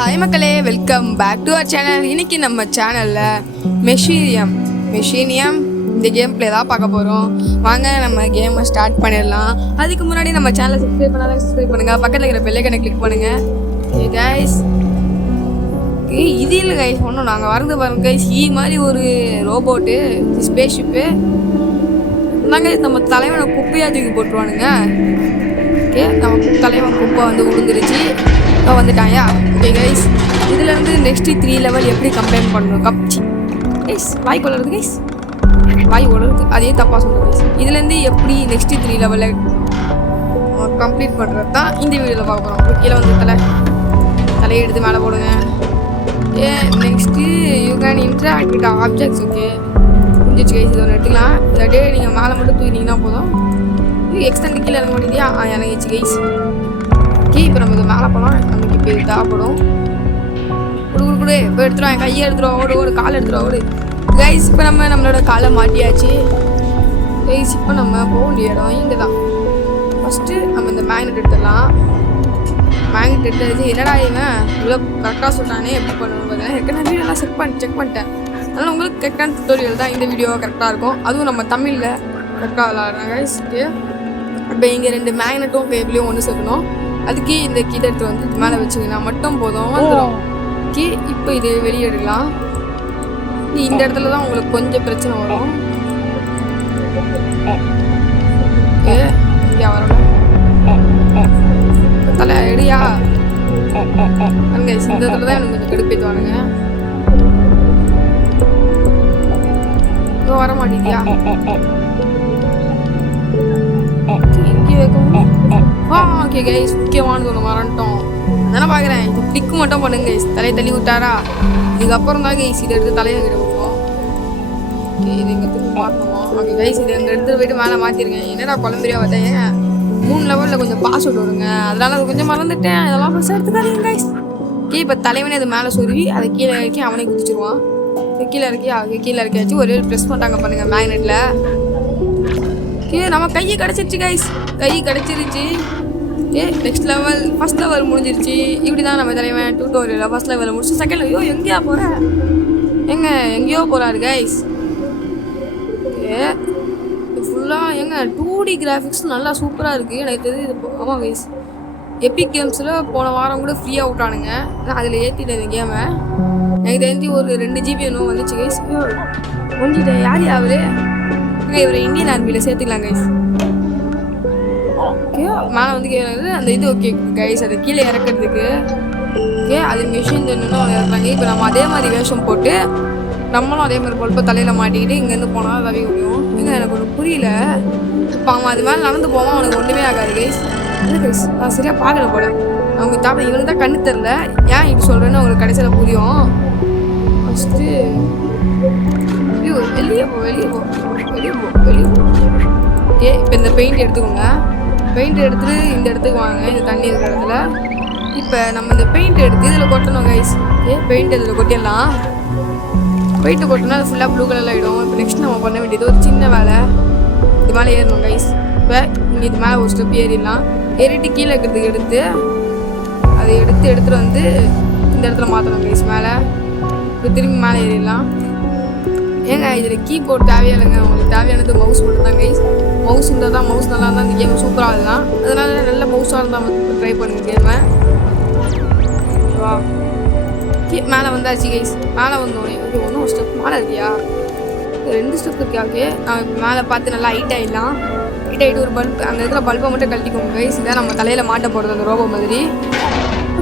Hi மக்களே, welcome back to our channel. இன்னைக்கு நம்ம சேனலில் மெஷீனியம் இந்த கேம் பிளே தான் பார்க்க போகிறோம். வாங்க நம்ம கேமை ஸ்டார்ட் பண்ணிடலாம். அதுக்கு முன்னாடி நம்ம சேனலை சப்ஸ்கிரைப் பண்ணாலும் சப்ஸ்கிரைப் பண்ணுங்கள், பக்கத்தில் இருக்கிற பெல்லைக்கனை கிளிக் பண்ணுங்கள். ஏ கைஸ், இது இல்லை கைஸ், ஒன்றும் நாங்கள் வரது பாருங்க கைஸ். மாதிரி ஒரு ரோபோட்டு ஸ்பேஸ் ஷிப்பு நாங்கள் நம்ம தலைவனை குப்பையாக தூக்கி போட்டுருவானுங்க. ஓகே, நம்ம தலைவன் குப்பை வந்து விழுந்துருச்சு, வந்துட்டாயா. ஓகே கைஸ், இதுலேருந்து நெக்ஸ்ட்டு 3 லெவல் எப்படி கம்ப்ளைண்ட் பண்ணணும் கைஸ், வாய் கொள்ளுறது கைஸ், வாய் ஒழுகுது, அதே தப்பாக சொல்லுது கைஸ். இதுலேருந்து எப்படி நெக்ஸ்ட்டு 3 லெவலில் கம்ப்ளீட் பண்ணுறது தான் இந்த வீடியோவில் பார்க்க போகிறோம். கீழே வந்து தலையை எடுத்து மேலே போடுங்க. Next you can interact with objects. Okay, புரிஞ்சிச்சு கைஸ். இது ஒன்று எடுத்துக்கலாம். இல்லாட்டே நீங்கள் மேலே மட்டும் தூக்கினீங்கன்னா போதும். எக்ஸ்டெண்ட் கீழே இறங்க மாட்டேங்கியா? இறங்கிச்சு கைஸ். ஓகே, இப்போ நம்ம இது மேலே போகலாம். நமக்கு இப்போ இது தேவைப்படும். கொடு இப்போ எடுத்துருவோம். என் கையை எடுத்துருவோம். ஓடு காலை எடுத்துருவோம். ஓடு கைஸ். இப்போ நம்மளோட காலை மாட்டியாச்சு கைஸ். இப்போ நம்ம போக வேண்டிய இடம் இங்கே தான். ஃபஸ்ட்டு நம்ம இந்த மேக்னெட் எடுத்துடலாம். மேக்னெட் எடுத்து என்னடா இவன் இவ்வளோ கரெக்டாக சொல்கிறானே, எப்படி பண்ணணும் பார்த்தீங்கன்னா ஏற்கனவே வீடியோலாம் செக் பண்ணிட்டேன். அதனால் உங்களுக்கு கரெக்டான டுட்டோரியல் தான் இந்த வீடியோ கரெக்டாக இருக்கும். அதுவும் நம்ம தமிழில் கரெக்டாக விளாட்றாங்க கைஸ். இப்போ இங்கே 2 மேக்னெட்டும் பேப்லேயும் ஒன்று சேர்க்கணும். அதுக்கு இந்த கீழே எடுத்து வந்து மேலே வச்சுங்கன்னா மட்டும் போதும், வந்துடும். ஓகே, இப்போ இது வெளியே எடுக்கலாம். இந்த இடத்துல தான் உங்களுக்கு கொஞ்சம் பிரச்சனை வரும். ஓகே, இங்கே வரல தலை எடுயா அங்கே. இந்த இடத்துல தான் எனக்கு கொஞ்சம் கடுப்பேற்றுவானுங்க. வர மாட்டேங்கியா? இங்கே வைக்கணும். ஓகே கைஸ், முக்கியமானது ஒன்று மறந்துட்டோம். தானே பார்க்குறேன். இது டிக்கு மட்டும் பண்ணுங்க கைஸ். தலையை தள்ளி விட்டாரா? இதுக்கப்புறம் தான் கைஸ் இதை எடுத்து தலையை கிட்ட வைப்போம். ஓகே, இது இங்கே திரும்பி மாற்றணுமா? ஓகே கைஸ், இது எங்கள் எடுத்துகிட்டு போய்ட்டு மேலே மாற்றிருக்கேன். என்னடா குழம்புரியா பார்த்தேன். 3 லெவலில் கொஞ்சம் பாஸ்வேர்டு வருங்க, அதனால அது கொஞ்சம் மறந்துட்டேன். அதெல்லாம் பெருசாக எடுத்துக்காதீங்க கைஸ். ஓகே, இப்போ தலைவனே அது மேலே சொருவி அதை கீழே இறக்கி அவனே குதிச்சிருவான். கீழே இறக்கியாச்சு. ஒரே ப்ரெஸ் பண்ணிட்டாங்க பண்ணுங்க மேக்னெட்டில். ஓகே, நம்ம கையை கிடச்சிருச்சு கைஸ். கை கிடச்சிருச்சு. Okay, next level first level முடிஞ்சிருச்சு. இப்படி தான் நம்ம தலைவன் டியூட்டோரியலில் ஃபஸ்ட் லெவலில் முடிச்சு. செகண்ட் ஐயோ எங்கேயா போகிறேன்? எங்கேயோ போகிறாரு கைஸ். ஓகே, ஃபுல்லாக 2D கிராஃபிக்ஸ் நல்லா சூப்பராக இருக்குது. எனக்கு தெரியுது. ஆமாம் கைஸ், எபிக் கேம்ஸில் போன வாரம் கூட ஃப்ரீயாக விட்டானுங்க. நான் அதில் ஏற்றிட்டேன் இந்த கேமை. எனக்கு தெரிஞ்சு ஒரு 2 GB இன்னும் வந்துச்சு கைஸ். வந்துட்டேன். யார் யாரு? இவரை இந்தியன் ஆர்மியில் சேர்த்துக்கலாம் கைஸ். ஓகே, மேலே வந்து அந்த இது ஓகே கைஸ், அதை கீழே இறக்கிறதுக்கு. ஓகே, அது மிஷின் இன்னும் இறக்குறாங்க. இப்போ நம்ம அதே மாதிரி வேஷம் போட்டு நம்மளும் அதே மாதிரி பொழுப்ப தலையில் மாட்டிக்கிட்டு இங்கேருந்து போனால் தவி முடியும். எனக்கு ஒன்று புரியல. இப்போ அவன் அது மேலே நடந்து போவான், அவனுக்கு ஒன்றுமே ஆகாது கைஸ். இல்லை கைஸ், நான் சரியாக பார்க்கல போல. அவங்க தாப்பா இவனுக்கு தான் கண்ணு தெரில. ஏன் இப்படி சொல்கிறேன்னு அவங்களுக்கு கடைசியில் புரியும். ஃபஸ்ட்டு வெளியே போ. ஓகே, இப்போ இந்த பெயிண்ட் எடுத்துக்கோங்க. பெயிண்ட் எடுத்துகிட்டு இந்த இடத்துக்கு வாங்க, இந்த தண்ணி இருக்கிற இடத்துல. இப்போ நம்ம இந்த பெயிண்ட் எடுத்து இதில் கொட்டணும் கைஸ். ஓகே, பெயிண்ட் இதில் கொட்டிடலாம். பெயிண்ட்டு கொட்டினா அது ஃபுல்லாக ப்ளூ கலரில் ஆகிடும். இப்போ நெக்ஸ்ட் நம்ம பண்ண வேண்டியது ஒரு சின்ன வேலை. இது மேலே ஏறணும் கைஸ். இப்போ இங்கே இது மேலே ஒரு ஸ்டெப் ஏறிடலாம். ஏறிட்டு கீழே இருக்கிறதுக்கு அதை எடுத்துகிட்டு வந்து இந்த இடத்துல மாற்றணும் கைஸ் மேலே. இப்போ திரும்பி மேலே ஏறிடலாம். இதில் கீபோர்ட் தேவையில்லைங்க. உங்களுக்கு தேவையானது மவுஸ் மட்டும் தான் கைஸ். மவுஸ் இருந்தால் தான், மவுஸ் நல்லா இருந்தால் இந்த கேம் சூப்பராக இருக்கலாம். அதனால நல்ல மவுஸாக இருந்தால் வந்து ட்ரை பண்ணுங்க கேமை. வா, மேலே வந்தாச்சு கைஸ். மேலே வந்தோடனே ஓகே, ஒன்றும் ஒரு ஸ்டெப் மேலே இருக்கியா? 2 ஸ்டெப் இருக்கா? ஓகே, நான் இப்போ மேலே பார்த்து நல்லா ஹைட் ஆகிடலாம். ஹைட் ஆகிட்டு ஒரு பல்ப், அங்கே இருக்கிற பல்பை மட்டும் கழட்டிக்கோங்க கைஸ். இதான் நம்ம தலையில் மாட்ட போகிறது அந்த ரோபோ மாதிரி.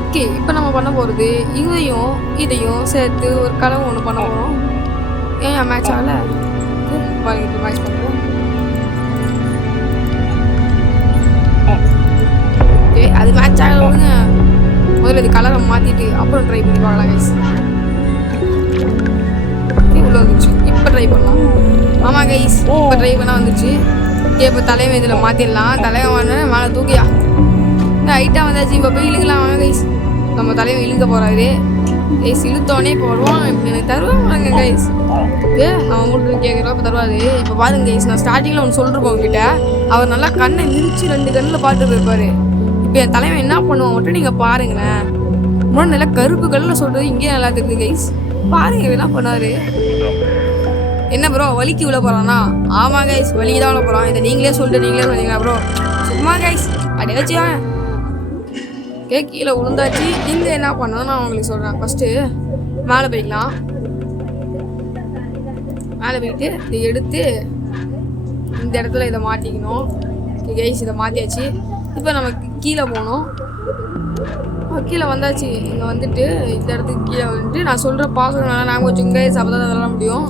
ஓகே, இப்போ நம்ம பண்ண போகிறது இதையும் சேர்த்து ஒரு கலவை ஒன்று பண்ண போகிறோம். ஏன் மேட்ச் ஆகல? பாருங்க, மேட்ச் பண்ணுறோம். ஓகே, அது மேட்ச் ஆகல விடுங்க. முதல்ல இது கலரை மாற்றிட்டு அப்புறம் ட்ரை பண்ணி பார்க்கலாம் கைஸ். உள்ளே வந்துச்சு. இப்போ ட்ரை பண்ணலாம். ஆமாம் கைஸ், இப்போ ட்ரை பண்ணால் வந்துச்சு. இப்போ தலைவன் இதில் மாற்றிடலாம். தலைவன் மேலே தூக்கியா ஹைட்டாக வந்தாச்சு. இப்போ போய் இழுக்கலாம் வாங்க கைஸ். நம்ம தலைவன் இழுக்க போகிறாரு கைஸ். இழுத்தோடனே போடுவோம். இப்படி எனக்கு தருவாங்க கைஸ். ஓகே, அவன் மட்டும் கேட்குறோம், இப்போ தருவாரு. இப்போ பாருங்க கைஸ், நான் ஸ்டார்டிங்கில் ஒன்று சொல்லிருப்போம் உங்ககிட்ட. அவர் நல்லா கண்ணை விரிச்சு 2 கண்ணில் பார்த்துட்டு இருப்பார். இப்போ என் தலைவன் என்ன பண்ணுவான் மட்டும் நீங்கள் பாருங்களேன். அப்புறம் நல்லா கருப்பு கலரில் சொல்கிறது இங்கேயே நல்லா தெரியுது கைஸ். பாருங்க என்ன பண்ணாரு. என்ன ப்ரோ வலிக்கு உள்ள போகிறான்னா? ஆமாம் கைஸ் வலிக்கு தான் உள்ள போகிறான். இதை நீங்களே சொல்லிட்டு நீங்களே சொன்னீங்களா ப்ரோ? சும்மா கைஸ் அப்படியே வச்சுவாங்க. கீழே விழுந்தாச்சு. இங்கே என்ன பண்ணணும் நான் உங்களுக்கு சொல்கிறேன். ஃபஸ்ட்டு மேலே போய்க்கலாம். மேலே போயிட்டு இதை எடுத்து இந்த இடத்துல இதை மாட்டிக்கணும். கைஸ் இதை மாற்றியாச்சு. இப்போ நம்ம கீழே போகணும். கீழே வந்தாச்சு. இங்கே வந்துட்டு இந்த இடத்துக்கு கீழே வந்துட்டு நான் சொல்கிற பாஸ்வேர்டு நல்லா நாங்கள் வச்சுங்க. அப்போ தான் அதெல்லாம் முடியும்.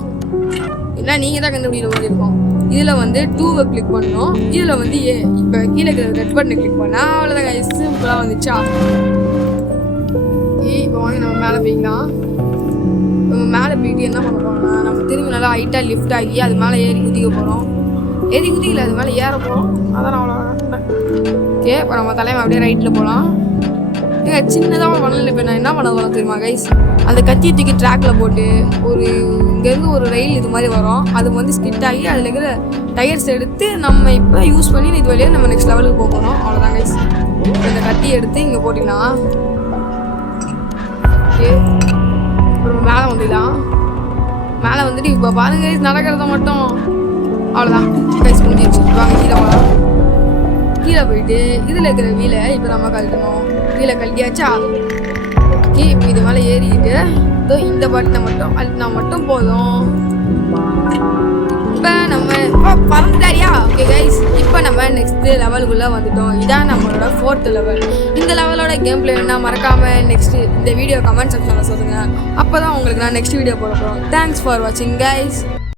இல்லை நீங்கள் தான் கண்டுபிடிக்கிற மாதிரி இருக்கும். இதில் வந்து 2வை கிளிக் பண்ணணும். இதில் வந்து இப்போ கீழே இருக்கிற ரெட் பட்டனை கிளிக் பண்ணால் அவ்வளோதான் கைஸ். சிம்பிளாக வந்துச்சா? இப்போ வாங்கி நம்ம மேலே போய்க்கலாம். நம்ம மேலே போயிட்டு என்ன பண்ண போகிறோம்னா நம்ம திரும்பி நல்லா ஹைட்டாக லிஃப்ட் ஆகி அது மேலே ஏறி குதிக்க போகிறோம். ஏறி குதிக்கல அது மேலே ஏற போகிறோம். அதான் நான் அவ்வளோ ஓகே. இப்போ நம்ம தலைமை அப்படியே ரைட்டில் போகலாம். ஏங்க சின்னதாக பண்ணல. இப்போ நான் என்ன பண்ண போகிறோம் தெரியுமா கைஸ்? அந்த கத்தியை தூக்கி ட்ராக்கில் போட்டு ஒரு இங்கேருந்து ஒரு ரயில் இது மாதிரி வரும். அது வந்து ஸ்கிட் ஆகி அதில் இருக்கிற டயர்ஸ் எடுத்து நம்ம இப்போ யூஸ் பண்ணி இது வழியாக நம்ம நெக்ஸ்ட் லெவலுக்கு போக போகிறோம். அவ்வளோதான் கைஸ். இந்த கத்தியை எடுத்து இங்கே போட்டிடலாம். ஓகே அப்புறம் மேலே வந்துடலாம். மேலே வந்துட்டு இப்போ பாருங்க கைஸ் நடக்கிறத மட்டும் அவ்வளோதான் கைஸ் முடிஞ்சிருச்சு. வாங்க கீழே போகலாம். கீழே போயிட்டு இதில் இருக்கிற வீலை இப்போ நம்ம கழட்டணும். வீலை கழட்டியாச்சா? ஓகே இப்போ இது மேலே ஏறிக்கிட்டு இந்த பட்டனை மட்டும் அழுத்தினா மட்டும் போதும். இப்போ நம்ம பறந்துட்டாரியா? ஓகே கைஸ் இப்போ நம்ம நெக்ஸ்ட் லெவலுக்குள்ளே வந்துட்டோம். இதான் நம்மளோட 4th லெவல். இந்த லெவலோட கேம் பிளே வேணால் மறக்காமல் நெக்ஸ்ட்டு இந்த வீடியோ கமெண்ட் செக்ஷனில் சொல்லுங்கள். அப்போ தான் உங்களுக்கு நான் நெக்ஸ்ட் வீடியோ போட போகிறோம். தேங்க்ஸ் ஃபார் வாட்சிங் கைஸ்.